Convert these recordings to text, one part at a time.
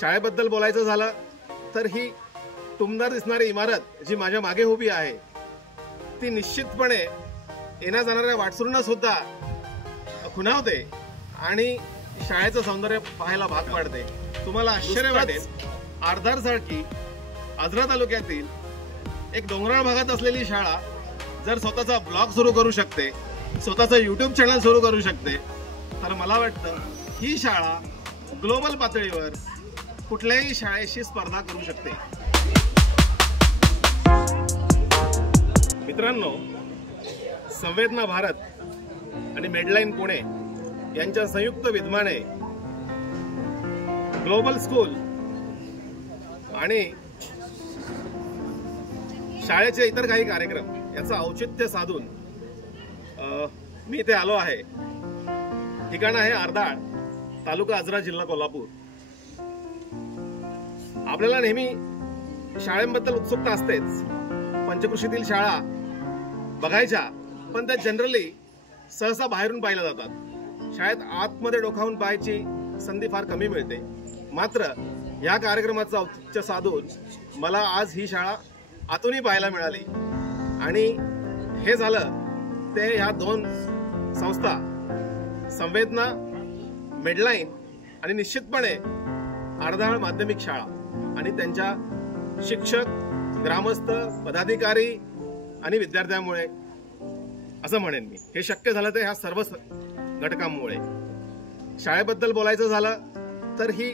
शाळेबद्दल बोलायचं झालं तर ही टुमदार दिसणारी इमारत जी माझ्या मागे उभी आहे ती निश्चितपणे येण्या जाणाऱ्या वाटसरूंना सुद्धा खुणावते आणि शाळेचं सौंदर्य पाहायला भाग पाडते। तुम्हाला आश्चर्य वाटेल, आर्धारसारखी आजरा तालुक्यातील एक डोंगराळ भागात असलेली शाळा जर स्वतःचा ब्लॉग सुरू करू शकते, स्वतःचं यूट्यूब चॅनल सुरू करू शकते, तर मला वाटतं ही शाळा ग्लोबल पातळीवर कुठल्याही शाळेशी स्पर्धा करू शकते। मित्रांनो, संवेदना भारत आणि मेडलाईन पुणे यांच्या संयुक्त विद्यमाने ग्लोबल स्कूल आणि शाळेचे इतर काही कार्यक्रम याचं औचित्य साधून मी इथे आलो आहे। ठिकाण आहे आर्धाळ, तालुका आजरा, जिल्हा कोल्हापूर। आपल्याला नेहमी शाळेबद्दल उत्सुकता असतेच, पंचकृषीतील शाळा बघायच्या, पण त्या जनरली सहसा बाहेरून पाहिल्या जातात। शाळेत आतमध्ये डोकावून पाहायची संधी फार कमी मिळते। मात्र या कार्यक्रमाचं औचित्य साधून मला आज ही शाळा आतूनही पाहायला मिळाली आणि हे झालं ते ह्या दोन संस्था, संवेदना, मेडलाईन आणि निश्चितपणे आर्धाळ माध्यमिक शाळा आणि त्यांच्या शिक्षक, ग्रामस्थ, पदाधिकारी आणि विद्यार्थ्यांमुळे असं म्हणेन मी। हे शक्य झालं ते ह्या सर्व घटकांमुळे। शाळेबद्दल बोलायचं झालं तर ही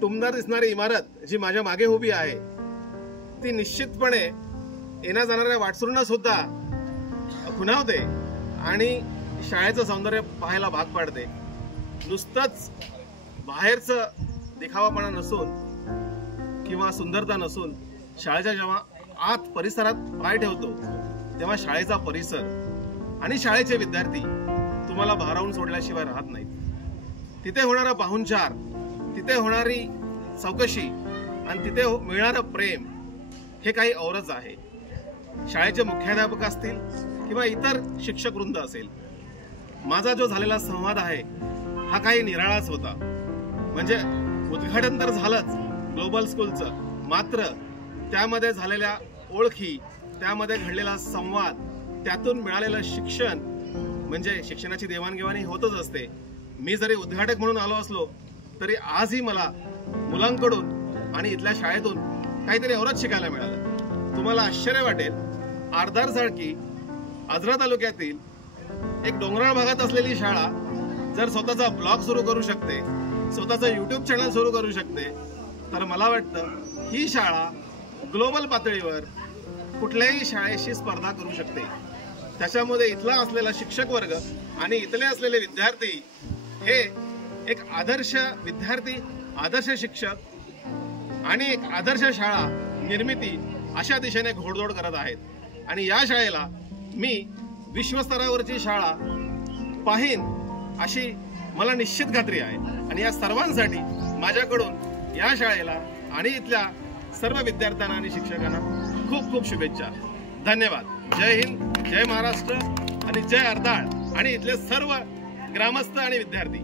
टुमदार दिसणारी इमारत जी माझ्या मागे उभी आहे ती निश्चितपणे येण्या जाणाऱ्या वाटसरूंना सुद्धा खुणावते आणि शाळेचं सौंदर्य पाहायला भाग पाडते। नुसतंच बाहेरचं दिखावापणा नसून किंवा सुंदरता नसून शाळेच्या जेव्हा आत परिसरात पाय ठेवतो तेव्हा शाळेचा परिसर आणि शाळेचे विद्यार्थी तुम्हाला भारावून सोडल्याशिवाय राहत नाहीत। तिथे होणारा पाहुणचार, तिथे होणारी चौकशी आणि तिथे मिळणारं प्रेम हे काही औरच आहे। शाळेचे मुख्याध्यापक असतील किंवा इतर शिक्षक वृंद असेल, माझा जो झालेला संवाद आहे हा काही निराळाच होता। म्हणजे उद्घाटन तर झालंच ग्लोबल स्कूलचं, मात्र त्यामध्ये झालेल्या ओळखी, त्यामध्ये घडलेला संवाद, त्यातून मिळालेलं शिक्षण, म्हणजे शिक्षणाची देवाणघेवाणी होतच असते। मी जरी उद्घाटक म्हणून आलो असलो तरी आजही मला मुलांकडून आणि इथल्या शाळेतून काहीतरी औरच शिकायला मिळालं। तुम्हाला आश्चर्य वाटेल, आर्धारसारखी आजरा तालुक्यातील एक डोंगराळ भागात असलेली शाळा जर स्वतःचा ब्लॉग सुरू करू शकते, स्वतःचं यूट्यूब चॅनल सुरू करू शकते, तर मला वाटतं ही शाळा ग्लोबल पातळीवर कुठल्याही शाळेशी स्पर्धा करू शकते। त्याच्यामध्ये इथला असलेला शिक्षक वर्ग आणि इथले असलेले विद्यार्थी हे एक आदर्श विद्यार्थी, आदर्श शिक्षक आणि एक आदर्श शाळा निर्मिती अशा दिशेने घोडदौड करत आहेत। आणि या शाळेला मी विश्वस्तरावरची शाळा पाहीन अशी मला निश्चित खात्री आहे। आणि या सर्वांसाठी माझ्याकडून या शाळेला आणि इथल्या सर्व विद्यार्थ्यांना आणि शिक्षकांना खूप खूप शुभेच्छा। धन्यवाद। जय हिंद, जय महाराष्ट्र आणि जय आर्धाळ आणि इथले सर्व ग्रामस्थ आणि विद्यार्थी।